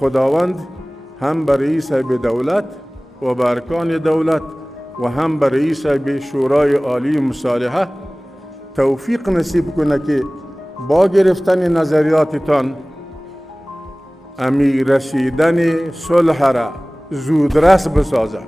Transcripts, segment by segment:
خداوند هم به رئیس به دولت و به ارکان دولت و هم به رئیس به شورای عالی مصالحه توفیق نصیب کنه که با گرفتن نظریاتتان امی رسیدن صلح را زودرس بسازه.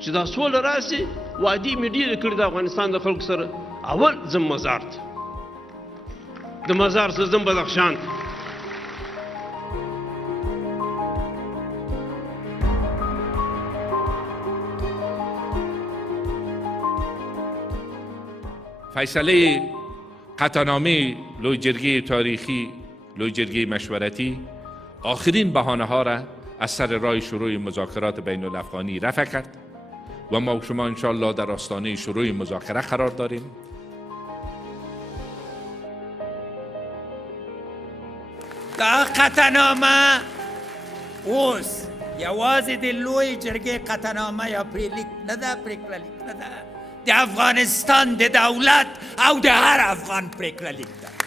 چې دا سوله راسي وعدې مې ډېرې کړې د افغانستان د خلکو سره. اول ځم مزار ته، د مزار څخه ځم بدخشان ته. فیصله قطعنامه لوی جرگه تاریخی، لوی جرگه مشورتی آخرین بهانه ها را از سر راه شروع مذاکرات بین الافغانی رفع کرد و ما شما انشاءالله در آستانه شروع مذاکره قرار داریم. دا قطعنامه اوس یوازې د لوی جرګې قطعنامه یا پریلیک نه ده، پریکړه لیک نه ده، د افغانستان د دولت او د هر افغان پریکړه لیک ده.